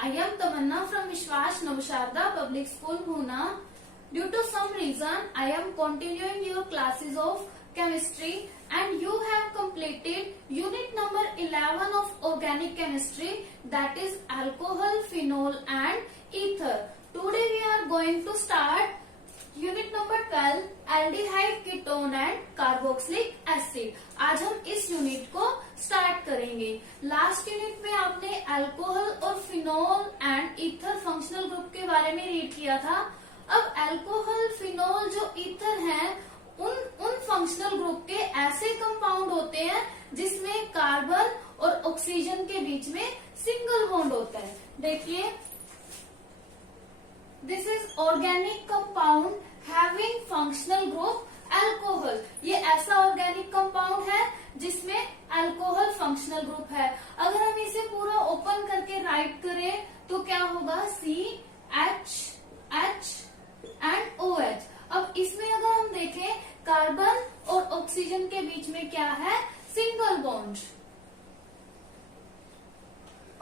I am Tamanna from Vishwas Navsharda Public School, Pune. Due to some reason, I am continuing your classes of chemistry and you have completed unit number 11 of organic chemistry, that is alcohol, phenol and ether. Today we are going to start unit number 12 aldehyde, ketone and carboxylic acid. आज हम इस unit को start करेंगे। Last unit में आपने alcohol और phenol and ether functional group के बारे में रीड किया था। अब अल्कोहल, फिनोल जो ईथर हैं, उन फंक्शनल ग्रुप के ऐसे कंपाउंड होते हैं जिसमें कार्बन और ऑक्सीजन के बीच में सिंगल बॉन्ड होता है। देखिए, this is organic compound having functional group alcohol. ये ऐसा ऑर्गेनिक कंपाउंड है जिसमें अल्कोहल फंक्शनल ग्रुप है। अगर हम इसे पूरा ओपन करके राइट करें तो क्या होगा? CH and OH। अब इसमें अगर हम देखें, कार्बन और ऑक्सीजन के बीच में क्या है? Single bond.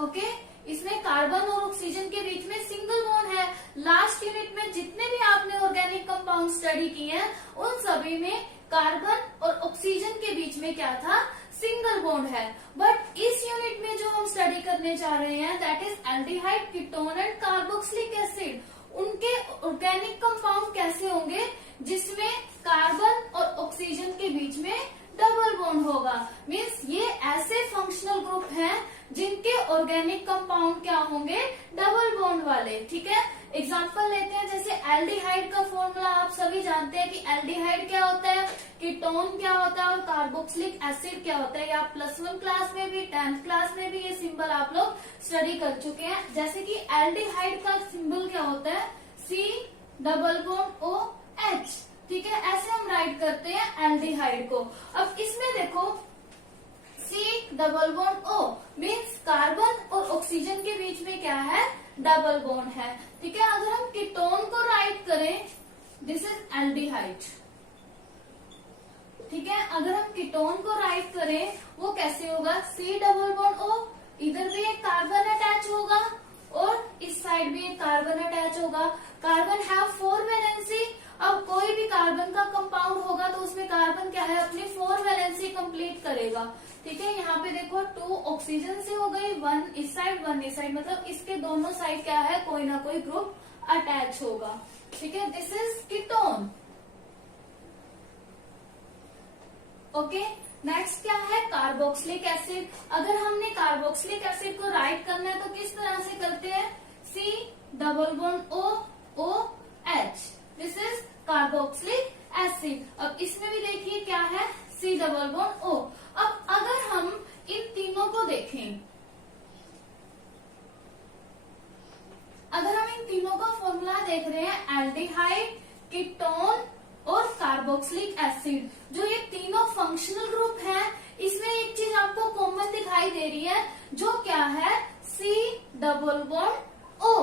ओके, इसमें कार्बन और ऑक्सीजन के बीच में सिंगल बॉन्ड है। लास्ट यूनिट में जितने भी आपने ऑर्गेनिक कंपाउंड स्टडी किए हैं, उन सभी में कार्बन और ऑक्सीजन के बीच में क्या था? सिंगल बॉन्ड है। बट इस यूनिट में जो हम स्टडी करने जा रहे हैं, that is aldehyde, ketone and carboxylic acid. उनके ऑर्गेनिक कंपाउंड कैसे होंगे जिसमें कार्बन और ऑक्सीजन के बीच में डबल बॉन्ड होगा। मीन्स ये ऐसे फंक्शनल ग्रुप हैं जिनके ऑर्गेनिक कंपाउंड क्या होंगे? डबल बॉन्ड वाले। ठीक है, एग्जांपल लेते हैं। जैसे एल्डिहाइड का फॉर्मूला आप सभी जानते हैं कि एल्डिहाइड क्या होता है, कीटोन क्या होता है और कार्बोक्सिलिक एसिड क्या होता है। आप +1 क्लास में भी, 10th क्लास में भी ये सिंबल आप लोग स्टडी कर चुके हैं। जैसे कि एल्डिहाइड का सिंबल क्या होता है? C≡OH। ठीक है, ऐसे हम राइट करते हैं एल्डिहाइड को। अब इसमें देखो, C≡O मीन्स कार्बन और ऑक्सीजन के बीच में क्या है? डबल बॉन्ड है। ठीक है, अगर हम कीटोन को राइट करें, दिस इज एल्डिहाइड। ठीक है, अगर हम कीटोन को राइट करें, वो कैसे होगा? C≡O। इधर भी एक कार्बन अटैच होगा और इस साइड भी एक कार्बन अटैच होगा। Carbon have 4 valency. अब कोई भी कार्बन का कंपाउंड होगा तो उसमें कार्बन क्या है? अपनी 4 वैलेंसी कंप्लीट करेगा। ठीक है, यहाँ पे देखो 2 ऑक्सीजन से हो गई, 1 इस साइड 1 इस साइड, मतलब इसके दोनों साइड क्या है? कोई ना कोई ग्रुप अटैच होगा। ठीक है, this is ketone. Okay, next क्या है? Carboxylic acid. अगर हमने कार्बोक्सिलिक एसिड को राइट करना है तो किस तरह से करते हैं? C≡OH। This is carboxylic acid. अब इसमें भी देखिए क्या है? C≡O। अब अगर हम इन तीनों को देखें, अगर हम इन तीनों का फॉर्मूला देख रहे हैं, एल्डिहाइड, कीटोन और कार्बोक्सिलिक एसिड, जो ये तीनों फंक्शनल ग्रुप हैं, इसमें एक चीज आपको कॉमन दिखाई दे रही है, जो क्या है? C≡O।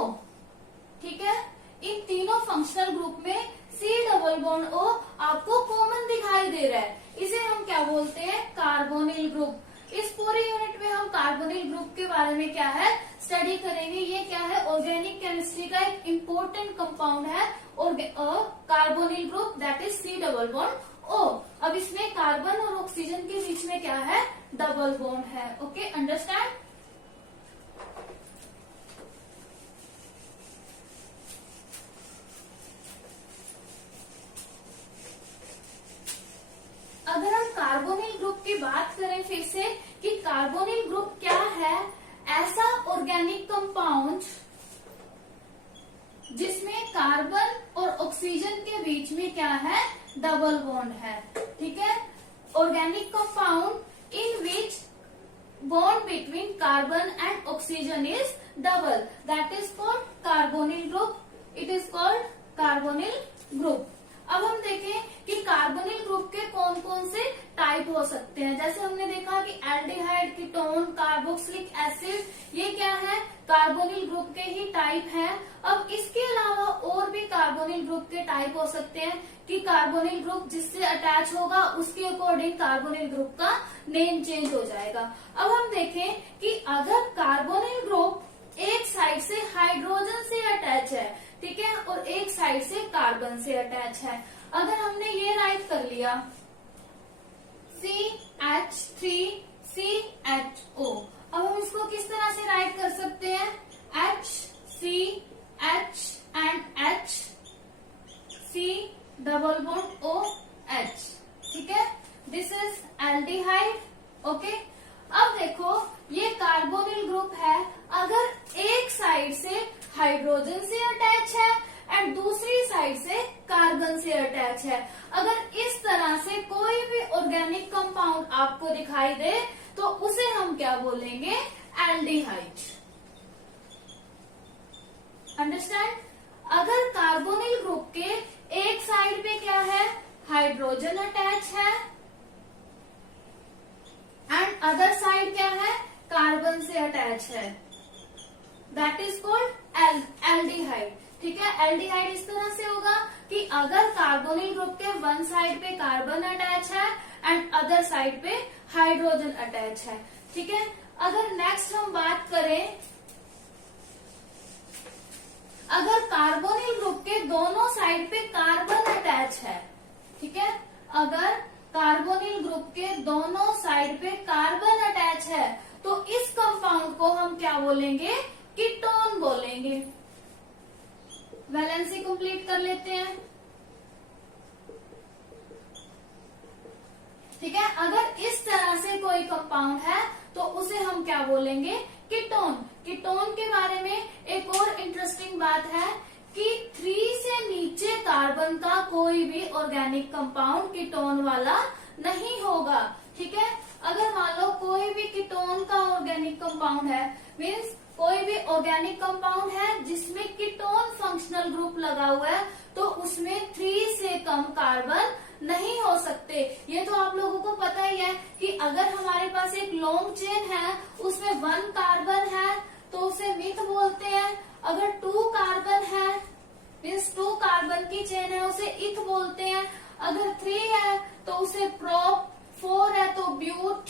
ठीक है, इन तीनों फंक्शनल ग्रुप में C≡O आपको कॉमन दिखाई दे रहा है। इसे हम क्या बोलते हैं? Carbonyl group. इस पूरे यूनिट में हम कार्बोनिल ग्रुप के बारे में क्या है? स्टडी करेंगे। ये क्या है? ऑर्गेनिक केमिस्ट्री का एक इम्पोर्टेंट कंपाउंड है और carbonyl group, that is C≡O। अब इसमें कार्बन और ऑक्सीजन के बीच में क्या है? डबल बॉन्ड है। Okay, understand? अगर हम कार्बोनिल ग्रुप की बात करें फिर से, कि कार्बोनिल ग्रुप क्या है? ऐसा ऑर्गेनिक कंपाउंड जिसमें कार्बन और ऑक्सीजन के बीच में क्या है? डबल बॉन्ड है। ठीक है, organic compound in which bond between carbon and oxygen is double, that is called carbonyl group. It is called carbonyl group. अब हम देखें कि कार्बोनिल ग्रुप के कौन कौन से टाइप हो सकते हैं। जैसे हमने देखा कि एल्डिहाइड, कीटोन, कार्बोक्सिलिक एसिड, ये क्या है? कार्बोनिल ग्रुप के ही टाइप हैं। अब इसके अलावा और भी कार्बोनिल ग्रुप के टाइप हो सकते हैं कि कार्बोनिल ग्रुप जिससे अटैच होगा उसके अकॉर्डिंग कार्बोनिल ग्रुप का नेम चेंज हो जाएगा। अब हम देखें कि अगर कार्बोनिल ग्रुप एक साइड से हाइड्रोजन से अटैच है, ठीक है, और एक साइड से कार्बन से अटैच है। अगर हमने ये राइट कर लिया CH3CHO, अब हम इसको किस तरह से राइट कर सकते हैं? HCH and H, C double bond OH, ठीक है, दिस इज एल्डिहाइड। ओके, अब देखो ये कार्बोनिल ग्रुप है, अगर एक साइड से हाइड्रोजन से अटैच है एंड दूसरी साइड से कार्बन से अटैच है, अगर इस तरह से कोई भी ऑर्गेनिक कंपाउंड आपको दिखाई दे तो उसे हम क्या बोलेंगे? एल्डिहाइड। अंडरस्टैंड? अगर कार्बोनिल ग्रुप के एक साइड पे क्या है? हाइड्रोजन अटैच है एंड अदर साइड क्या है? कार्बन से अटैच है, दैट इज कॉल्ड एल्डिहाइड। ठीक है, एल्डिहाइड इस तरह से होगा कि अगर कार्बोनिल ग्रुप के वन साइड पे कार्बन अटैच है एंड अदर साइड पे हाइड्रोजन अटैच है। ठीक है, अगर नेक्स्ट हम बात करें, अगर कार्बोनिल ग्रुप के दोनों साइड पे कार्बन अटैच है, ठीक है, अगर कार्बोनिल ग्रुप के दोनों साइड पे कार्बन अटैच है तो इस कंपाउंड को हम क्या बोलेंगे? कीटोन बोलेंगे। वैलेंसी कंप्लीट कर लेते हैं। ठीक है, अगर इस तरह से कोई कंपाउंड है तो उसे हम क्या बोलेंगे? कीटोन। कीटोन के बारे में एक और इंटरेस्टिंग बात है कि 3 से नीचे कार्बन का कोई भी ऑर्गेनिक कंपाउंड कीटोन वाला नहीं होगा। ठीक है, अगर मान लो कोई भी कीटोन का ऑर्गेनिक कंपाउंड है, मीन्स कोई भी ऑर्गेनिक कंपाउंड है जिसमें कीटोन फंक्शनल ग्रुप लगा हुआ है, तो उसमें 3 से कम कार्बन नहीं हो सकते। ये तो आप लोगों को पता ही है कि अगर हमारे पास एक लॉन्ग चेन है उसमें 1 कार्बन है तो उसे मिथ बोलते हैं। अगर 2 कार्बन है मीन्स 2 कार्बन की चेन है उसे इथ बोलते हैं। अगर 3 है तो उसे प्रोप, 4 है तो ब्यूट,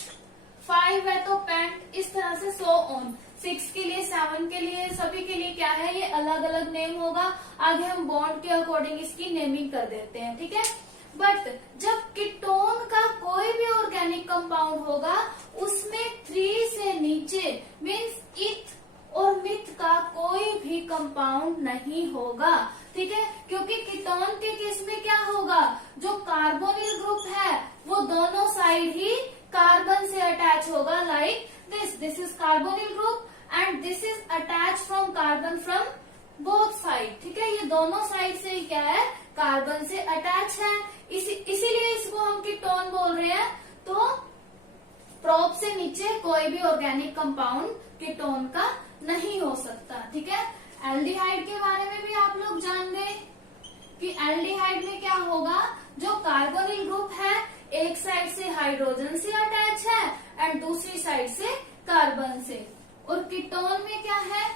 5 है तो पेंट, इस तरह से सो ऑन। 6 के लिए, 7 के लिए, सभी के लिए क्या है, ये अलग अलग नेम होगा। आगे हम बॉन्ड के अकॉर्डिंग इसकी नेमिंग कर देते हैं। ठीक है, बट जब कीटोन का कोई भी ऑर्गेनिक कंपाउंड होगा उसमें 3 से नीचे मीन्स इथ और मिथ का कोई भी कंपाउंड नहीं होगा। ठीक है, क्योंकि कीटोन के केस में क्या होगा, जो कार्बोनिल ग्रुप है वो दोनों साइड ही कार्बन से अटैच होगा, like this is carbonyl group and this is attach from carbon from both side. ठीक है, ये दोनों साइड से क्या है, कार्बन से अटैच है, इसीलिए इसको हम कीटोन बोल रहे हैं। तो प्रोप से नीचे कोई भी ऑर्गेनिक कंपाउंड कीटोन का नहीं हो सकता। ठीक है, एल्डिहाइड के बारे में भी आप लोग जान गए कि एल्डिहाइड में क्या होगा, जो कार्बोनिल ग्रुप है एक साइड से हाइड्रोजन से अटैच है एंड दूसरी साइड से कार्बन से, और कीटोन में क्या है,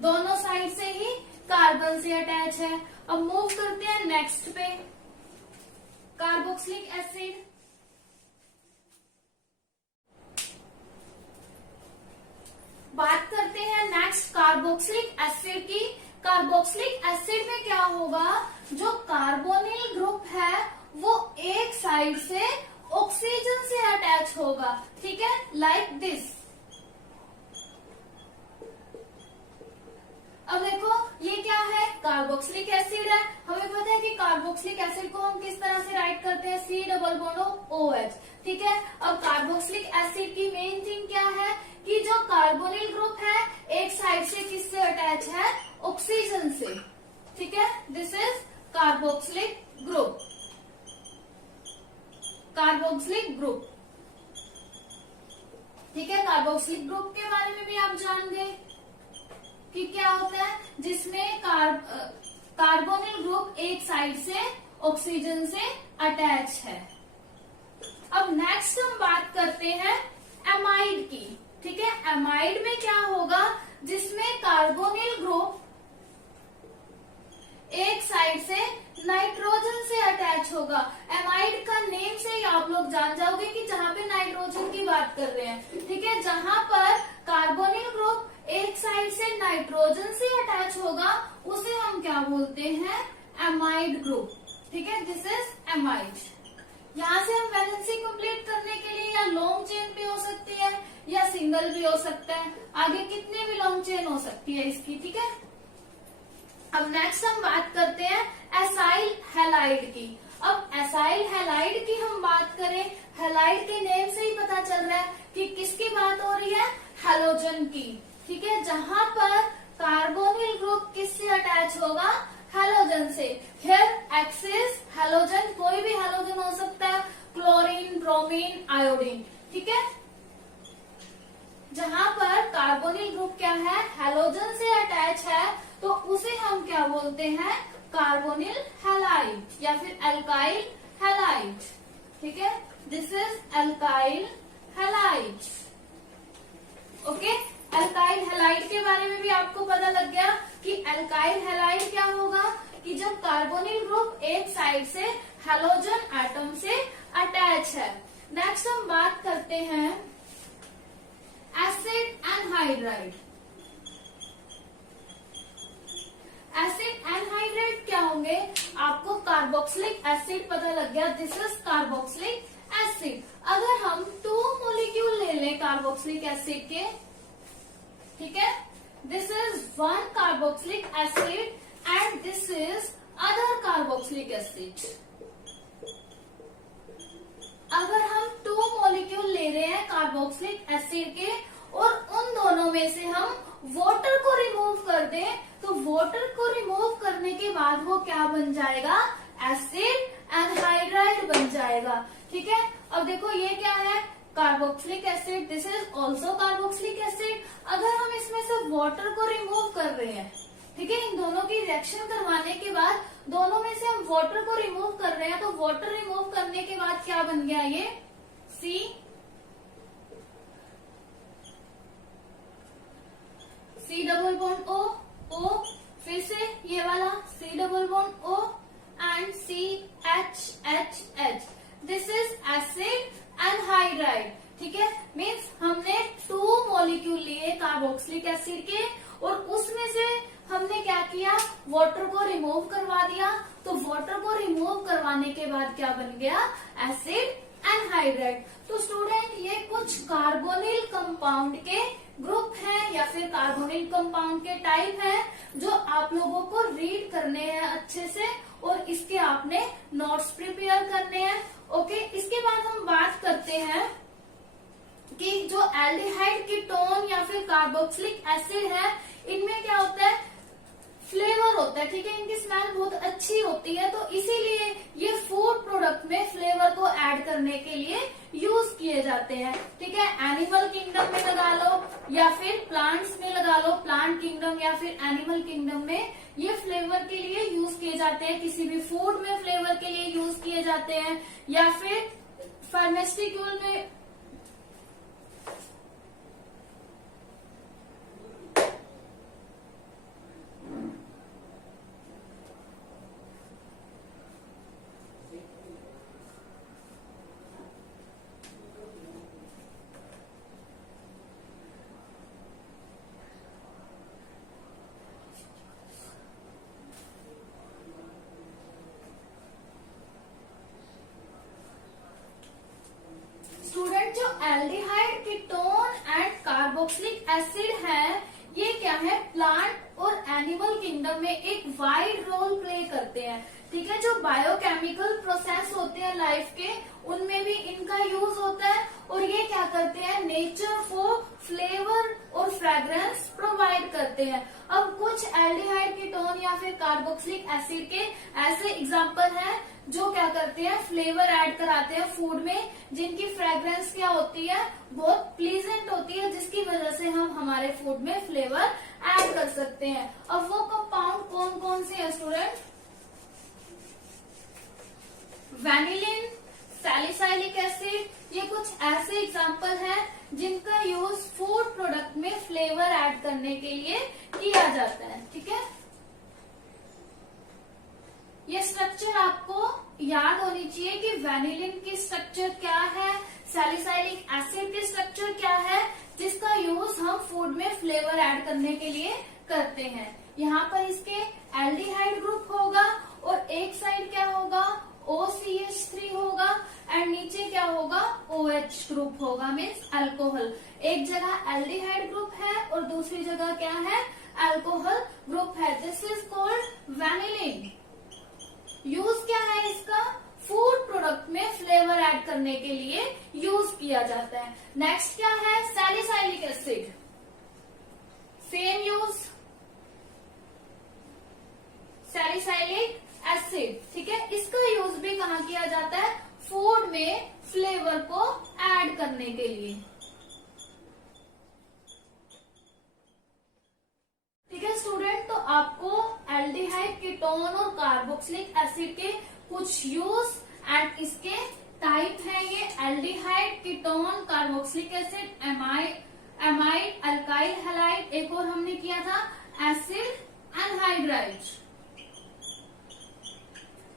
दोनों साइड से ही कार्बन से अटैच है। अब मूव करते हैं नेक्स्ट पे, कार्बोक्सिलिक एसिड। बात करते हैं नेक्स्ट कार्बोक्सिलिक एसिड की। कार्बोक्सिलिक एसिड में क्या होगा, जो कार्बोनिल ग्रुप है वो एक साइड से ऑक्सीजन से अटैच होगा। ठीक है, लाइक दिस। अब देखो ये क्या है, कार्बोक्सिलिक एसिड है। हमें पता है कि कार्बोक्सिलिक एसिड को हम किस तरह से राइट करते हैं, C डबल बॉन्ड OH। ठीक है, अब कार्बोक्सिलिक एसिड की मेन थिंग क्या है कि जो कार्बोनिल ग्रुप है एक साइड से किससे अटैच है, ऑक्सीजन से। ठीक है, this is carboxylic group. Carboxylic group, ठीक है, कार्बोक्सिलिक ग्रुप के बारे में भी आप जान गए कि क्या होता है, जिसमें कार्बोनिल ग्रुप एक साइड से ऑक्सीजन से अटैच है। अब नेक्स्ट हम बात करते हैं एमाइड की। ठीक है, एमाइड में क्या होगा, जिसमें कार्बोनिल ग्रुप एक साइड से नाइट्रोजन से अटैच होगा। एमाइड का नेम से ही आप लोग जान जाओगे कि जहां पे नाइट्रोजन की बात कर रहे हैं। ठीक है, जहां पर कार्बोनिल ग्रुप एक साइड से नाइट्रोजन से अटैच होगा उसे हम क्या बोलते हैं, एमाइड ग्रुप। ठीक है, दिस इज एमाइड। यहाँ से हम वैलेंसी कंप्लीट करने के लिए या लॉन्ग चेन भी हो सकती है या सिंगल भी हो सकता है, आगे कितने भी लॉन्ग चेन हो सकती है इसकी। ठीक है, अब नेक्स्ट हम बात करते हैं एसाइल हैलाइड की। अब एसाइल हैलाइड की हम बात करें, हैलाइड के नेम से ही पता चल रहा है कि किसकी बात हो रही है, हैलोजन की। ठीक है, जहां पर कार्बोनिल ग्रुप किससे अटैच होगा, हैलोजन से। हियर एक्सिस हैलोजन, कोई भी हैलोजन हो सकता है, क्लोरीन, ब्रोमीन, आयोडीन। ठीक है, जहां पर कार्बोनिल ग्रुप क्या है, हैलोजन से अटैच है, तो उसे हम क्या बोलते हैं, कार्बोनिल हैलाइड या फिर एल्काइल हैलाइड। ठीक है, this is alkyl halide. Okay, alkyl halide के बारे में भी आपको पता लग गया कि एल्काइल हैलाइड क्या होगा, कि जब कार्बोनिल ग्रुप एक साइड से हैलोजन एटम से अटैच है। नेक्स्ट हम बात करते हैं एसिड एनहाइड्राइड। एसिड एनहाइड्राइड क्या होंगे, आपको कार्बोक्सिलिक एसिड पता लग गया, दिस इज कार्बोक्सिलिक एसिड। अगर हम 2 मॉलिक्यूल ले लें कार्बोक्सिलिक एसिड के, ठीक है, this is 1 carboxylic acid and this is other carboxylic acid. अगर हम 2 मॉलिक्यूल ले रहे हैं कार्बोक्सिलिक एसिड के और उन दोनों में से हम वाटर को रिमूव कर दें, तो वाटर को रिमूव करने के बाद वो क्या बन जाएगा, एसिड एनहाइड्राइड बन जाएगा। ठीक है, अब देखो ये क्या है, carboxylic acid, this is also carboxylic acid. अगर हम इसमें से वाटर को रिमूव कर रहे हैं, ठीक है, इन दोनों की रिएक्शन करवाने के बाद दोनों में से हम वाटर को रिमूव कर रहे हैं, तो वाटर रिमूव करने के बाद क्या बन गया, ये सी डबल बॉन्ड ओ, ओ फिर से ये वाला C double bond O and C H H H, this is acid anhydride. ठीक है, मीन्स हमने 2 मॉलिक्यूल लिए कार्बोक्सिलिक एसिड के और उसमें से हमने क्या किया, वाटर को रिमूव करवा दिया, तो वाटर को रिमूव करवाने के बाद क्या बन गया, एसिड एनहाइड्राइड। तो स्टूडेंट ये कुछ कार्बोनिल कंपाउंड के ग्रुप हैं या फिर कार्बोनिल कंपाउंड के टाइप हैं जो आप लोगों को रीड करने हैं अच्छे से और इसके आपने नोट्स प्रिपेयर करने हैं। ओके, इसके बाद हम बात करते हैं कि जो एल्डिहाइड कीटोन या फिर कार्बोक्सिलिक एसिड है, इनमें क्या होता है, फ्लेवर होता है। ठीक है, इनकी स्मेल बहुत अच्छी होती है, तो इसीलिए ये फूड प्रोडक्ट में फ्लेवर को ऐड करने के लिए यूज किए जाते हैं। ठीक है, एनिमल किंगडम में लगा लो या फिर प्लांट्स में लगा लो, प्लांट किंगडम या फिर एनिमल किंगडम में ये फ्लेवर के लिए यूज किए जाते हैं। किसी भी फूड में फ्लेवर के लिए यूज किए जाते हैं या फिर फार्मास्यूटिकल में। जो aldehyde ketone and carboxylic acid है, ये क्या है, प्लांट और एनिमल किंगडम में एक वाइड रोल प्ले करते हैं। ठीक है, जो बायोकेमिकल प्रोसेस होते हैं लाइफ के, उनमें भी इनका यूज होता है और ये क्या करते हैं, नेचर को फ्लेवर और फ्रेग्रेंस प्रोवाइड करते हैं। अब कुछ एल्डिहाइड कीटोन या फिर कार्बोक्सिलिक एसिड के ऐसे एग्जांपल हैं जो क्या करते हैं, फ्लेवर ऐड कराते हैं फूड में, जिनकी फ्रेग्रेंस क्या होती है, बहुत प्लीजेंट होती है, जिसकी वजह से हम हमारे फूड में फ्लेवर ऐड कर सकते हैं। अब वो कंपाउंड कौन कौन से हैं स्टूडेंट, वैनिलिन, सैलिसाइलिक एसिड, ये कुछ ऐसे एग्जांपल हैं जिनका यूज फूड प्रोडक्ट में फ्लेवर ऐड करने के लिए किया जाता है। ठीक है, ये स्ट्रक्चर आपको याद होनी चाहिए कि वेनिलिन की स्ट्रक्चर क्या है, सैलिसाइलिक एसिड की स्ट्रक्चर क्या है, जिसका यूज हम फूड में फ्लेवर ऐड करने के लिए करते हैं। यहाँ पर इसके एल्डिहाइड ग्रुप होगा और एक साइड क्या होगा, OCH3 होगा एंड नीचे क्या होगा, OH ग्रुप होगा, मीन्स अल्कोहल। एक जगह एल्डिहाइड ग्रुप है और दूसरी जगह क्या है, अल्कोहल ग्रुप है। This is called vanillin. Use क्या है इसका, फूड प्रोडक्ट में फ्लेवर ऐड करने के लिए यूज किया जाता है। नेक्स्ट क्या है, salicylic acid, same use, salicylic acid, ठीक है। इसका यूज भी कहाँ किया जाता है, फूड में फ्लेवर को ऐड करने के लिए, ठीक है स्टूडेंट। तो आपको एल्डिहाइड, कीटोन और कार्बोक्सिलिक एसिड के कुछ यूज एंड इसके टाइप हैं ये, aldehyde, ketone, carboxylic acid, amide, alkyl halide, एक और हमने किया था एसिड एनहाइड्राइड।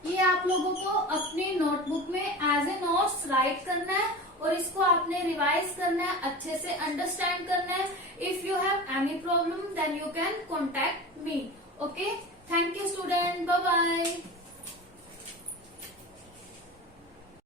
ये आप लोगों को अपनी नोटबुक में एज ए नोट्स राइट करना है और इसको आपने रिवाइज करना है, अच्छे से अंडरस्टैंड करना है। If you have any problem then you can contact me. Okay, thank you student, bye bye.